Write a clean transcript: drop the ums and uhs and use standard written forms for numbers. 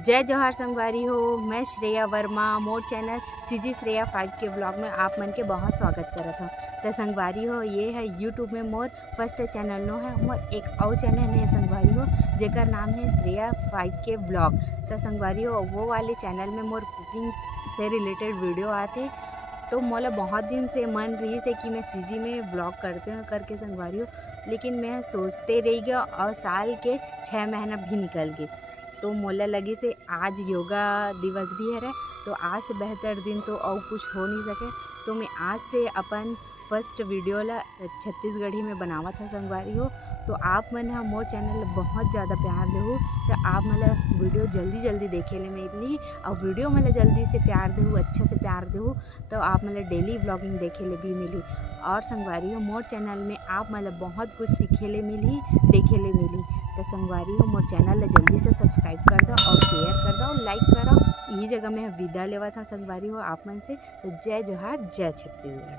जय जोहार संगवारी हो। मैं श्रेया वर्मा मोर चैनल सीजी श्रेया 5 के ब्लॉग में आप मन के बहुत स्वागत करत हूँ। तो संगवारी हो ये है यूट्यूब में मोर फर्स्ट चैनल नो है। मोर एक और चैनल है संगवारी हो जेकर नाम है श्रेया 5 के ब्लॉग। तो संगवारी हो वो वाले चैनल में मोर कुकिंग से रिलेटेड वीडियो आते। तो मोला बहुत दिन से मन रही से कि मैं सीजी में ब्लॉग करते हैं करके संगवारी हो, लेकिन मैं सोचते रह गया और साल के 6 महीना भी निकल गए। तो मोला लगी से आज योगा दिवस भी है, तो आज से बेहतर दिन तो और कुछ हो नहीं सके। तो मैं आज से अपन फर्स्ट वीडियो ला छत्तीसगढ़ी में बनावा था संगवारी हो। तो आप मन हा मोर चैनल बहुत ज़्यादा प्यार देहू, तो आप मला वीडियो जल्दी देखे ले मिली और वीडियो मला जल्दी से प्यार देहू, अच्छा से प्यार देहू, तो आप मला डेली ब्लॉगिंग देखे ले भी मिली। और संगवारी हो मोर चैनल में आप मला बहुत कुछ सीखे ले मिली, देखे ले मिली। तो संगवारी हो मोर चैनल ला जल्दी से सब्सक्राइब कर दो और शेयर कर दो और लाइक करो। यही जगह मैं विदा लेवा था संगवारी हो आप मन से। तो जय जोहार, जय छत्तीसगढ़।